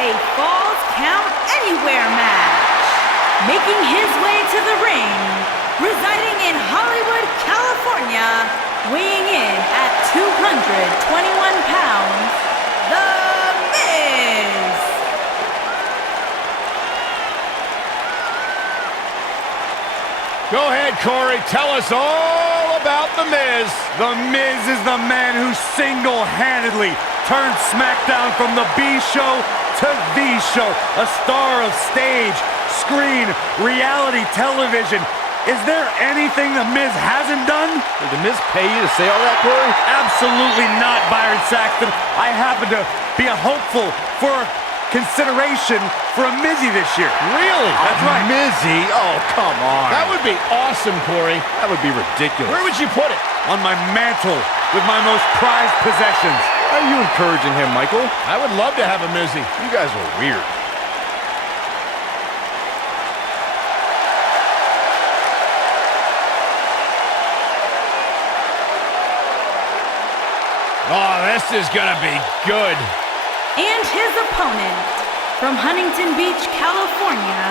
a Falls Count Anywhere match. Making his way to the ring, residing in Hollywood, California, weighing in at 221 pounds, The Miz. Go ahead, Corey. Tell us all about The Miz. The Miz is the man who single-handedly turned SmackDown from the B show to the show. A star of stage, screen, reality television. Is there anything The Miz hasn't done? Did The Miz pay you to say all that, Corey? Absolutely not, Byron Saxton. I happen to be a hopeful for consideration for a Mizzy this year. Really? That's right. Mizzy? Oh, come on. That would be awesome, Corey. That would be ridiculous. Where would you put it? On my mantle with my most prized possessions. Are you encouraging him, Michael? I would love to have a Mizzy. You guys are weird. Oh, this is gonna be good. And his opponent, from Huntington Beach, California,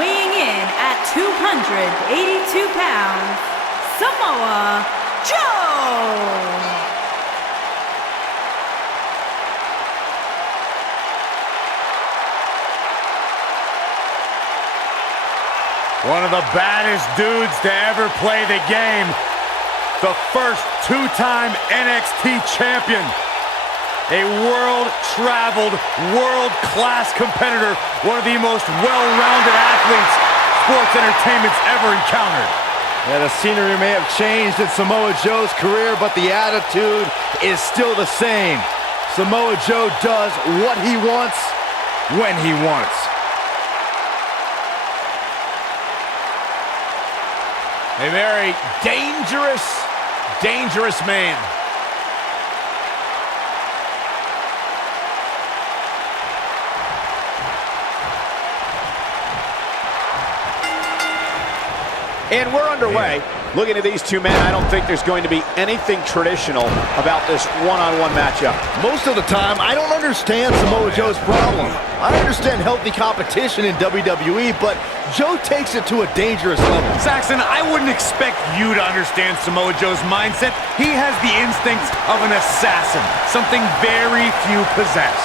weighing in at 282 pounds, Samoa Joe! One of the baddest dudes to ever play the game. The first two-time NXT champion. A world-traveled, world-class competitor. One of the most well-rounded athletes sports entertainment's ever encountered. Yeah, the scenery may have changed in Samoa Joe's career, but the attitude is still the same. Samoa Joe does what he wants, when he wants. A very dangerous man. And we're underway. Looking at these two men, I don't think there's going to be anything traditional about this one-on-one matchup. Most of the time, I don't understand Samoa Joe's problem. I understand healthy competition in WWE, but Joe takes it to a dangerous level. Saxon, I wouldn't expect you to understand Samoa Joe's mindset. He has the instincts of an assassin, something very few possess.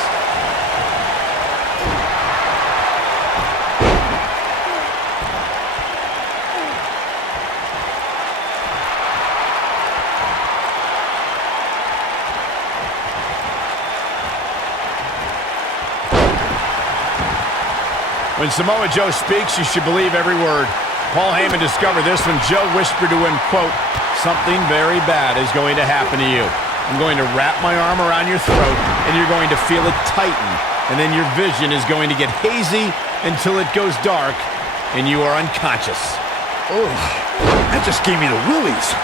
When Samoa Joe speaks, you should believe every word. Paul Heyman discovered this when Joe whispered to him, quote, "Something very bad is going to happen to you. I'm going to wrap my arm around your throat, and you're going to feel it tighten. And then your vision is going to get hazy until it goes dark, and you are unconscious." Oh, that just gave me the willies.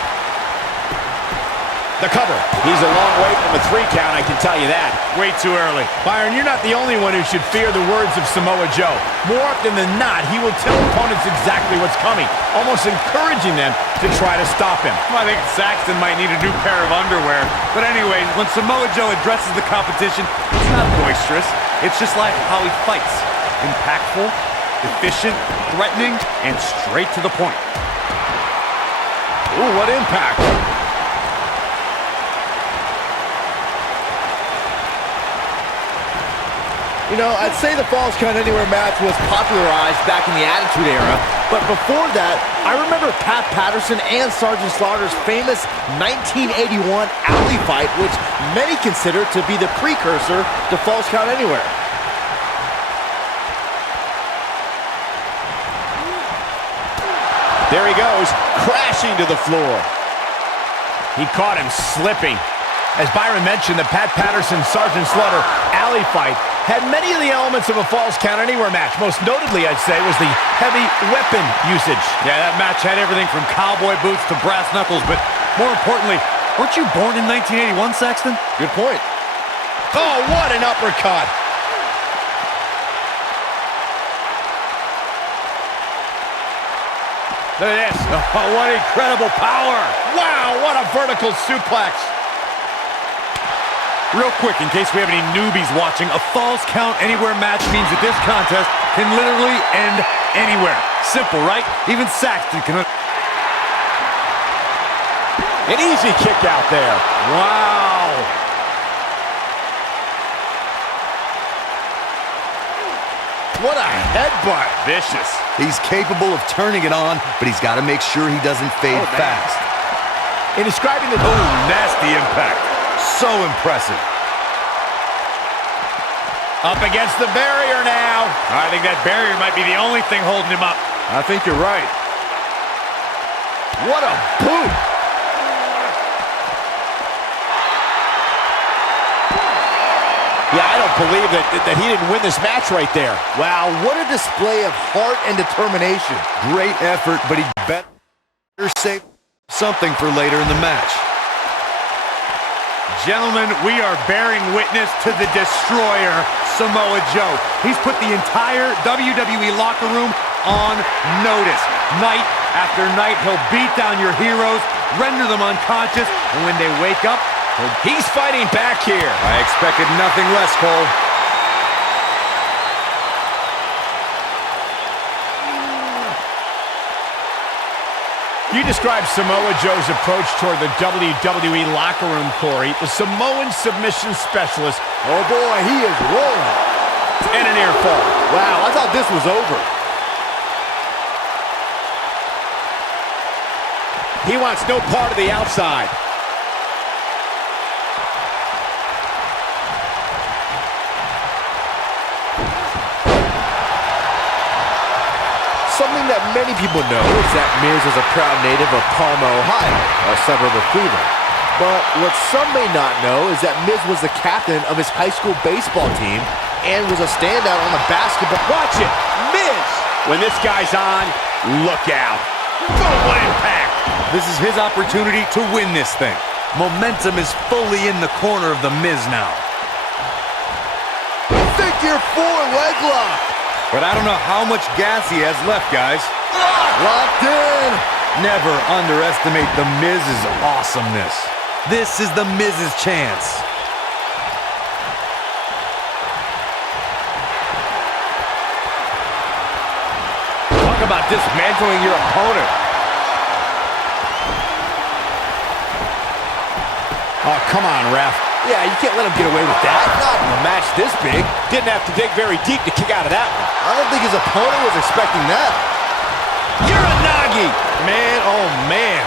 The cover. He's a long way from a 3 count, I can tell you that. Way too early. Byron, you're not the only one who should fear the words of Samoa Joe. More often than not, he will tell opponents exactly what's coming, almost encouraging them to try to stop him. Well, I think Saxton might need a new pair of underwear. But anyways, when Samoa Joe addresses the competition, it's not boisterous. It's just like how he fights. Impactful, efficient, threatening, and straight to the point. Ooh, what impact. You know, I'd say the Falls Count Anywhere match was popularized back in the Attitude Era, but before that, I remember Pat Patterson and Sergeant Slaughter's famous 1981 alley fight, which many consider to be the precursor to Falls Count Anywhere. There he goes, crashing to the floor. He caught him slipping. As Byron mentioned, the Pat Patterson-Sergeant Slaughter alley fight had many of the elements of a Falls Count Anywhere match. Most notably, I'd say, was the heavy weapon usage. Yeah, that match had everything from cowboy boots to brass knuckles, but more importantly, weren't you born in 1981, Saxton? Good point. Oh, what an uppercut! Look at this. Oh, what incredible power. Wow, what a vertical suplex. Real quick, in case we have any newbies watching, a Falls Count Anywhere match means that this contest can literally end anywhere. Simple, right? Even Saxton can... An easy kick out there. Wow! What a headbutt. Vicious. He's capable of turning it on, but he's got to make sure he doesn't fade fast. In describing the... Oh, nasty impact. So impressive. Up against the barrier now. I think that barrier might be the only thing holding him up. I think you're right. What a boot. Yeah, I don't believe that he didn't win this match right there. Wow, what a display of heart and determination. Great effort, but he better save something for later in the match. Gentlemen, we are bearing witness to the destroyer, Samoa Joe. He's put the entire WWE locker room on notice. Night after night, he'll beat down your heroes, render them unconscious, and when they wake up, He's fighting back here. I expected nothing less, Cole. You described Samoa Joe's approach toward the WWE locker room, Corey. The Samoan submission specialist. Oh boy, he is rolling. And a near fall. Wow, I thought this was over. He wants no part of the outside. Something that many people know is that Miz is a proud native of Parma, Ohio, a suburb of Cleveland. But what some may not know is that Miz was the captain of his high school baseball team and was a standout on the basketball. Watch it, Miz. When this guy's on, look out. Oh, what impact! This is his opportunity to win this thing. Momentum is fully in the corner of the Miz now. Figure four leg lock. But I don't know how much gas he has left, guys. Locked in. Never underestimate the Miz's awesomeness. This is the Miz's chance. Talk about dismantling your opponent. Oh, come on, ref. Yeah, you can't let him get away with that. Not in a match this big. Didn't have to dig very deep to kick out of that one. I don't think his opponent was expecting that. Uranagi. Man, oh man.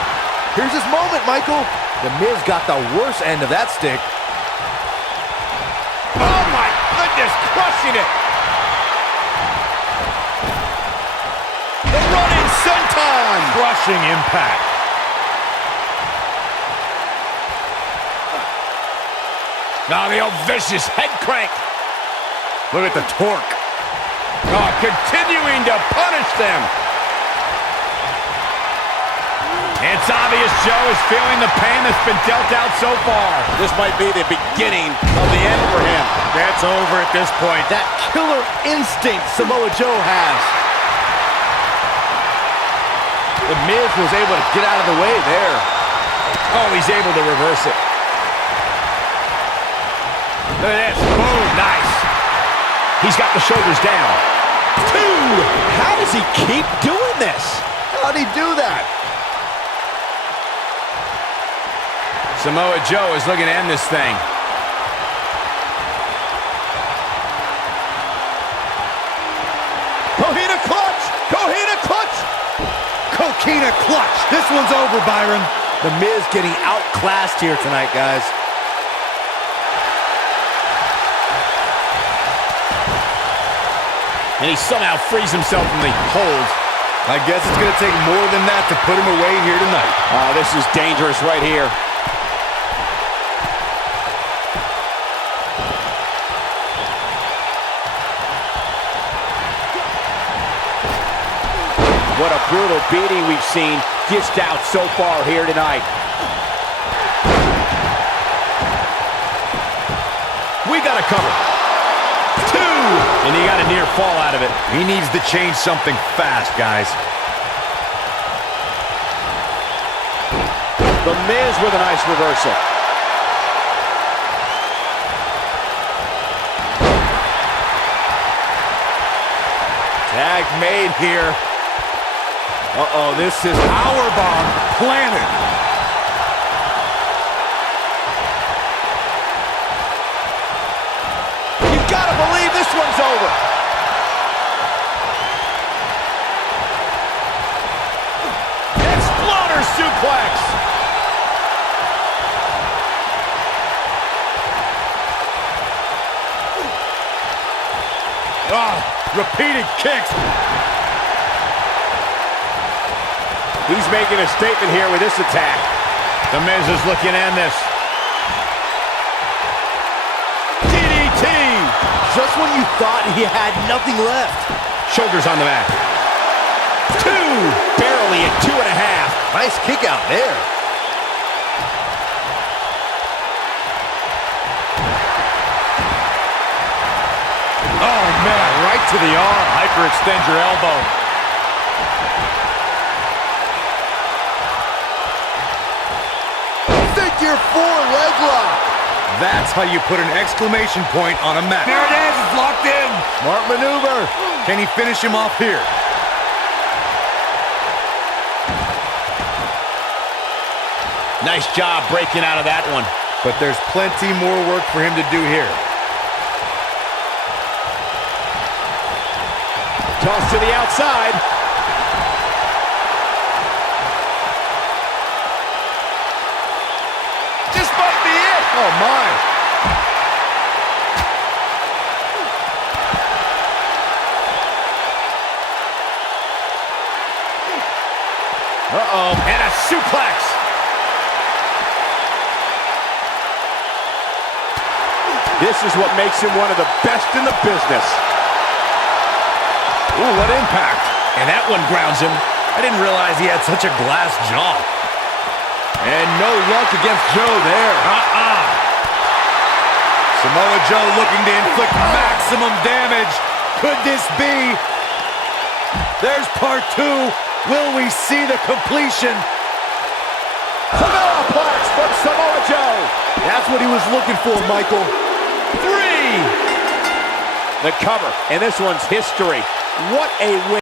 Here's his moment, Michael. The Miz got the worst end of that stick. Oh, my goodness, crushing it. The running senton. Crushing impact. Now the old vicious head crank. Look at the torque. Oh, continuing to punish them. It's obvious Joe is feeling the pain that's been dealt out so far. This might be the beginning of the end for him. That's over at this point. That killer instinct Samoa Joe has. The Miz was able to get out of the way there. Oh, he's able to reverse it. Look at this. Boom. Nice. He's got the shoulders down. Two. How does he keep doing this? How'd he do that? Samoa Joe is looking to end this thing. Coquina clutch. Coquina clutch. Coquina clutch. This one's over, Byron. The Miz getting outclassed here tonight, guys. And he somehow frees himself from the hold. I guess it's going to take more than that to put him away here tonight. Oh, this is dangerous right here. What a brutal beating we've seen dished out so far here tonight. We got a cover. Two! And he got a near fall out of it. He needs to change something fast, guys. The Miz with a nice reversal. Tag made here. Uh-oh, this is Powerbomb planted. You gotta believe this one's over. Exploder suplex. Repeated kicks. He's making a statement here with this attack. The Miz is looking to end this. DDT! just when you thought he had nothing left. Shoulders on the mat. 2! Barely at 2.5. Nice kick out there. Oh, man, right to the arm. Hyperextend your elbow. Figure 4 leg lock. That's how you put an exclamation point on a match. There it is. It's locked in. Smart maneuver. Can he finish him off here? Nice job breaking out of that one. But there's plenty more work for him to do here. Toss to the outside. This might be it. Oh, my. Uh-oh, and a suplex. This is what makes him one of the best in the business. Ooh, what impact. And that one grounds him. I didn't realize he had such a glass jaw. And no luck against Joe there. Samoa Joe looking to inflict maximum damage. Could this be? There's part 2. Will we see the completion? Samoa Plex from Samoa Joe. That's what he was looking for, Michael. 3. The cover, and this one's history. What a win.